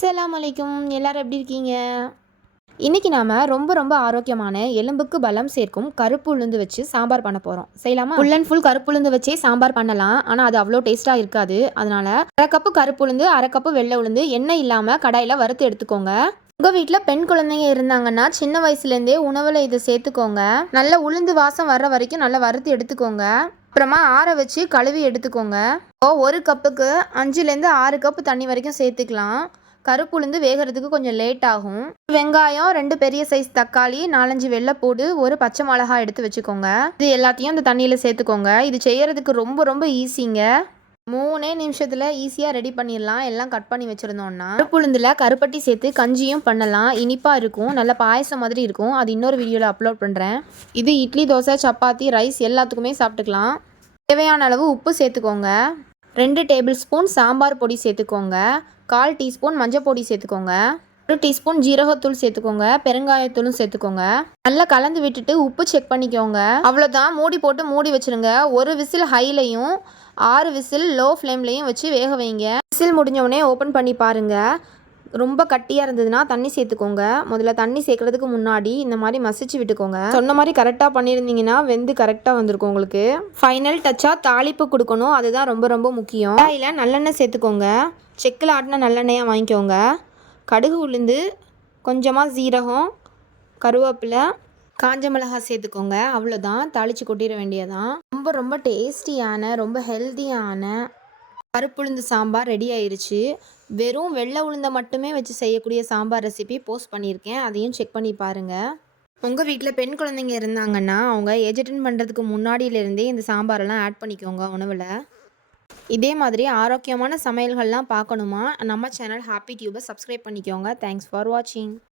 அஸ்ஸலாம் வலைக்கும் எல்லாரும் எப்படி இருக்கீங்க? இன்றைக்கி நாம் ரொம்ப ரொம்ப ஆரோக்கியமான எலும்புக்கு பலம் சேர்க்கும் கருப்பு உளுந்து வச்சு சாம்பார் பண்ண போகிறோம் செய்யலாமா? ஃபுல் அண்ட் ஃபுல் கருப்பு உளுந்து வச்சே சாம்பார் பண்ணலாம். ஆனால் அது அவ்வளோ டேஸ்ட்டாக இருக்காது. அதனால் அரை கப்பு கருப்பு உளுந்து அரை கப்பு வெள்ளை உளுந்து எண்ணெய் இல்லாமல் கடாயில் வறுத்து எடுத்துக்கோங்க. உங்கள் வீட்டில் பெண் குழந்தைங்க இருந்தாங்கன்னா சின்ன வயசுலேருந்தே உணவில் இதை சேர்த்துக்கோங்க. நல்ல உளுந்து வாசம் வர்ற வரைக்கும் நல்லா வறுத்து எடுத்துக்கோங்க. அப்புறமா ஆற வச்சு கழுவி எடுத்துக்கோங்க. ஒரு கப்புக்கு அஞ்சுலேருந்து ஆறு கப்பு தண்ணி வரைக்கும் சேர்த்துக்கலாம். கருப்பு உளுந்து வேகிறதுக்கு கொஞ்சம் லேட் ஆகும். வெங்காயம் ரெண்டு பெரிய சைஸ் தக்காளி நாலஞ்சு வெள்ளைப்பூடு ஒரு பச்சை மிளகா எடுத்து வச்சுக்கோங்க. இது எல்லாத்தையும் இந்த தண்ணியில் சேர்த்துக்கோங்க. இது செய்யறதுக்கு ரொம்ப ரொம்ப ஈஸிங்க மூணே நிமிஷத்தில் ஈஸியாக ரெடி பண்ணிடலாம். எல்லாம் கட் பண்ணி வச்சுருந்தோம்னா கருப்புளுந்தில் கருப்பட்டி சேர்த்து கஞ்சியும் பண்ணலாம். இனிப்பாக இருக்கும். நல்ல பாயசம் மாதிரி இருக்கும். அது இன்னொரு வீடியோவில் அப்லோட் பண்ணுறேன் இது இட்லி தோசை சப்பாத்தி ரைஸ் எல்லாத்துக்குமே சாப்பிட்டுக்கலாம். தேவையான அளவு உப்பு சேர்த்துக்கோங்க. ரெண்டு டேபிள் ஸ்பூன் சாம்பார் பொடி சேர்த்துக்கோங்க. கால் டீஸ்பூன் மஞ்சள் பொடி சேர்த்துக்கோங்க. ஒரு டீஸ்பூன் ஜீரகத்தூள் சேர்த்துக்கோங்க. பெருங்காயத்தூளும் சேர்த்துக்கோங்க. நல்லா கலந்து விட்டுட்டு உப்பு செக் பண்ணிக்கோங்க. அவ்வளோதான் மூடி போட்டு மூடி வச்சிருங்க. ஒரு விசில் ஹைலையும் ஆறு விசில் லோ ஃப்ளேம்லையும் வச்சு வேக வைங்க. விசில் முடிஞ்ச உடனே ஓப்பன் பண்ணி பாருங்கள் ரொம்ப கட்டியாக இருந்ததுன்னா தண்ணி சேர்த்துக்கோங்க. முதல்ல தண்ணி சேர்க்குறதுக்கு முன்னாடி இந்த மாதிரி மசிச்சு விட்டுக்கோங்க. சொன்ன மாதிரி கரெக்டாக பண்ணியிருந்தீங்கன்னா வெந்து கரெக்டாக வந்திருக்கும் உங்களுக்கு. ஃபைனல் டச்சாக தாளிப்பு கொடுக்கணும். அதுதான் ரொம்ப ரொம்ப முக்கியம். கடாயில் நல்லெண்ணெய் சேர்த்துக்கோங்க. செக்கில் ஆட்டின நல்லெண்ணெயாக வாங்கிக்கோங்க. கடுகு உளுந்து கொஞ்சமாக சீரகம் கருவேப்பிலை காஞ்ச மிளகாய் சேர்த்துக்கோங்க. அவ்வளோதான் தாளித்து கொட்டிட வேண்டியதான் ரொம்ப ரொம்ப டேஸ்டியான ரொம்ப ஹெல்த்தியான பருப்புளுந்து சாம்பார் ரெடி ஆயிருச்சு. வெறும் வெள்ளை உளுந்தை மட்டுமே வச்சு செய்யக்கூடிய சாம்பார் ரெசிபி போஸ்ட் பண்ணியிருக்கேன். அதையும் செக் பண்ணி பாருங்கள் உங்கள் வீட்டில் பெண் குழந்தைங்க இருந்தாங்கன்னா அவங்க ஏஜ் அட்டன் பண்ணுறதுக்கு முன்னாடியிலேருந்தே இந்த சாம்பாரெல்லாம் ஆட் பண்ணிக்கோங்க உணவில். இதே மாதிரி ஆரோக்கியமான சமையல்கள்லாம் பார்க்கணுமா? நம்ம சேனல் ஹாப்பி டியூபை சப்ஸ்கிரைப் பண்ணிக்கோங்க. தேங்க்ஸ் ஃபார் வாட்சிங்